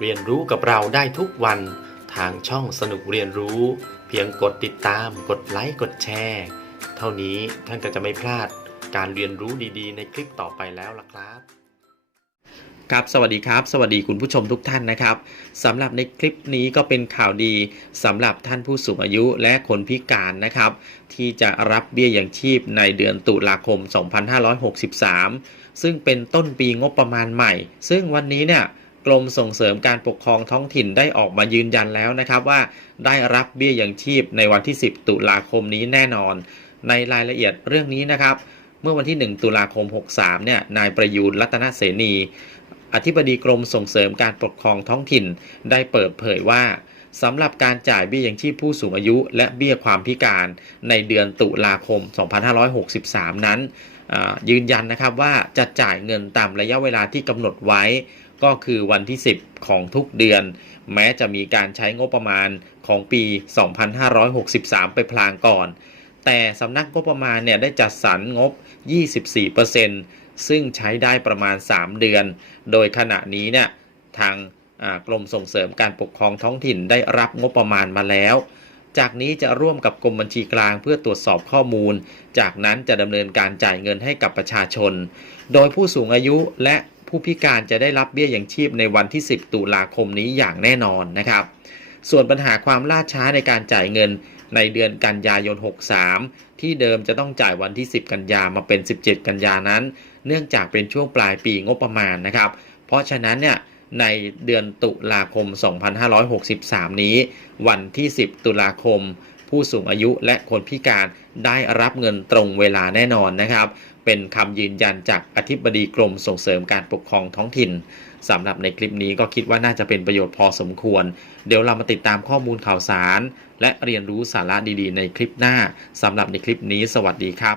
เรียนรู้กับเราได้ทุกวันทางช่องสนุกเรียนรู้ เพียงกดติดตาม กดไลค์กดแชร์เท่านี้ท่านก็จะไม่พลาดการเรียนรู้ดีๆ ในคลิปต่อไปแล้วล่ะครับครับสวัสดีครับ สวัสดีคุณผู้ชมทุกท่านนะครับสำหรับในคลิปนี้ก็เป็นข่าวดีสำหรับท่านผู้สูงอายุและคนพิการนะครับ ที่จะรับเบี้ยอยังชีพในเดือนตุลาคม 2563 ซึ่งเป็นต้นปีงบประมาณใหม่ ซึ่งวันนี้เนี่ย กรมส่งเสริมการปกครองท้องถิ่นได้ออกมายืนยันแล้วนะครับว่าได้รับเบี้ยยังชีพในวันที่ 10 ตุลาคมนี้แน่นอน ในรายละเอียดเรื่องนี้นะครับ เมื่อวันที่ 1 ตุลาคม 63 เนี่ยนายประยูนรัตนเสนี อธิบดีกรมส่งเสริมการปกครองท้องถิ่น ได้เปิดเผยว่าสำหรับการจ่ายเบี้ยยังชีพผู้สูงอายุ และเบี้ยความพิการในเดือนตุลาคม 2563 นั้นอ่ายืนยันนะครับว่าจะจ่ายเงินตามระยะเวลาที่กำหนดไว้ ก็คือวันที่ 10 ของทุกเดือน แม้จะมีการใช้งบประมาณของปี 2563 ไปพลางก่อน แต่สำนักงบประมาณเนี่ยได้จัดสรรงบ 24%ซึ่งใช้ได้ประมาณ 3 เดือน โดยขณะนี้เนี่ยทางกรมส่งเสริมการปกครองท้องถิ่นได้รับงบประมาณมาแล้ว จากนี้จะร่วมกับกรมบัญชีกลางเพื่อตรวจสอบข้อมูล จากนั้นจะดำเนินการจ่ายเงินให้กับประชาชน โดยผู้สูงอายุและ ผู้พิการจะได้รับเบี้ยอยังชีพในวันที่ 10 ตุลาคมนี้อย่างแน่นอนนะครับ ส่วนปัญหาความล่าช้าในการจ่ายเงินในเดือนกันยายน 63 ที่เดิมจะต้องจ่ายวันที่ 10 กันยามาเป็น 17 กันยานั้น เนื่องจากเป็นช่วงปลายปีงบประมาณนะครับ เพราะฉะนั้นเนี่ยในเดือนตุลาคม 2563 นี้ วันที่ 10 ตุลาคม ผู้สูงอายุและคนพิการได้รับเงินตรงเวลาแน่นอนนะครับ เป็นคำยืนยันจากอธิบดีกรมส่งเสริมการปกครองท้องถิ่นสำหรับในคลิปนี้ก็คิดว่าน่าจะเป็นประโยชน์พอสมควร เดี๋ยวเรามาติดตามข้อมูลข่าวสาร และเรียนรู้สาระดีๆ ในคลิปหน้าสำหรับในคลิปนี้ สวัสดีครับ